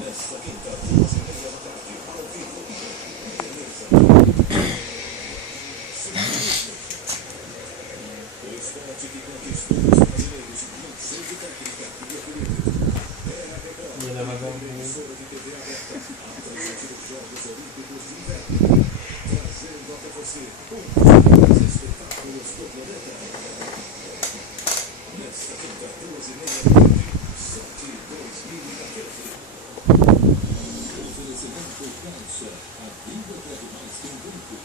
Nessa quinta, 2h30 da tarde, ao vivo. O esporte que conquistou os brasileiros não seja técnica e equilíbrio. É a Record, emissora de TV aberta, a transmitir os Jogos Olímpicos de Inverno, trazendo até você os espetáculos do planeta. Nesta quinta, 2h30 da tarde, Sochi 2014. Oferecimento Caixa, a vida pode mais que um banco.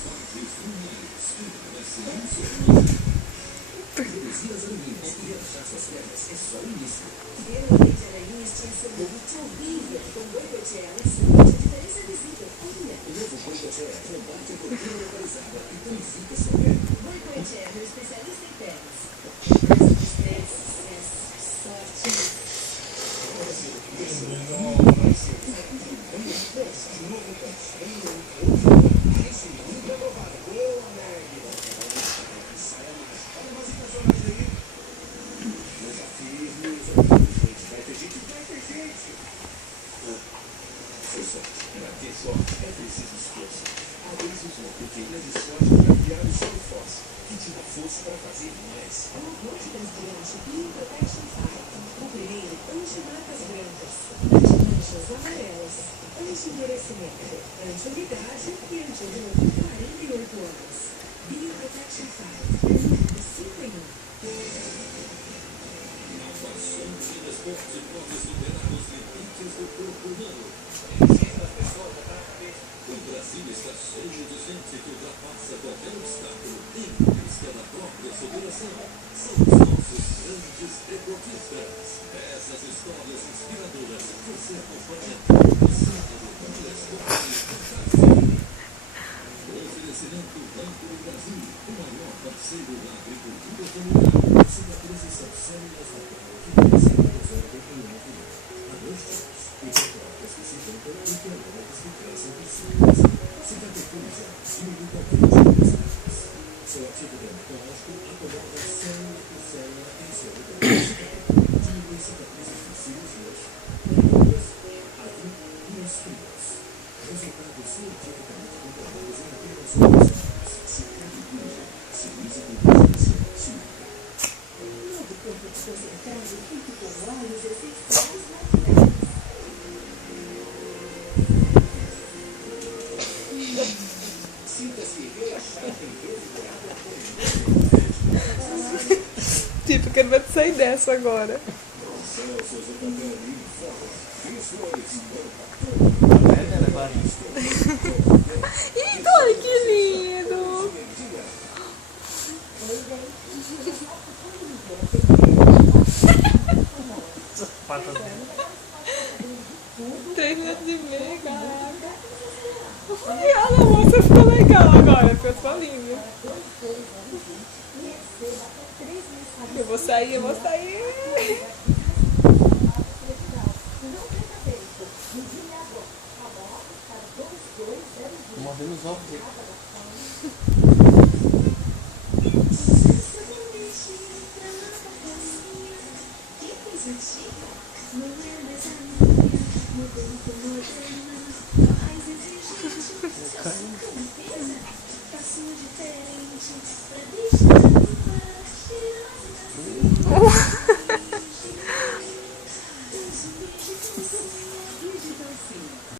Fases Lunares, excelência. Produzidas Aranhas e relaxar suas pernas é só o início. Ver o leite Aranhas tinha sorvete horrível. Com Boicoechea, sorvete, a diferença é visível. Olha. O novo Boicoechea combate a gordura localizada e tonifica sua pele. Boicoechea, meu especialista em peles. Estresse, sorte. É preciso esforço. Às vezes uma proteína de soja para criar o seu força, que te dá força para fazer mais. Antioxidante e Protection 5. O primeiro, anti-marcas brancas, anti-manchas amarelas, anti-envelhecimento, anti-umidade e anti-odor por 48 horas. Bioprotection 5. 5 em 1. A paixão de esporte pode superar os limites do corpo humano. O Brasil está cheio de gente que ultrapassa qualquer obstáculo em busca da própria superação. São os nossos grandes deportistas. Essas histórias inspiradoras você acompanha no sábado com o Esporte Fantástico. Oferecimento Banco do Brasil, o maior parceiro da agricultura familiar. Siga a transição séria das matérias que crescem no deserto em novo mundo. Há 2 tipos, e contratos que se compram e quilômetros que crescem por cima. Se caracteriza e qualquer tipo de serviços. Seu atividade ecológico acomoda célula por célula em seu corpo. Diminui cicatrizes de cirurgias, doenças, azul e estrias. Resultados cientificamente comprovados em apenas 2 anos. Se caracteriza, se usa com consciência cívica. Novo corpo desconcertado feito com óleos essenciais naturais. Sinta-se relaxado em Tipo, que ele vai sair dessa agora. Ih, olha que lindo! 3 minutos e meio, caraca. Ai, olha, a moça ficou legal agora, ficou linda. Eu vou sair, eu vou sair. Mordendo os ovos dele. Caiu.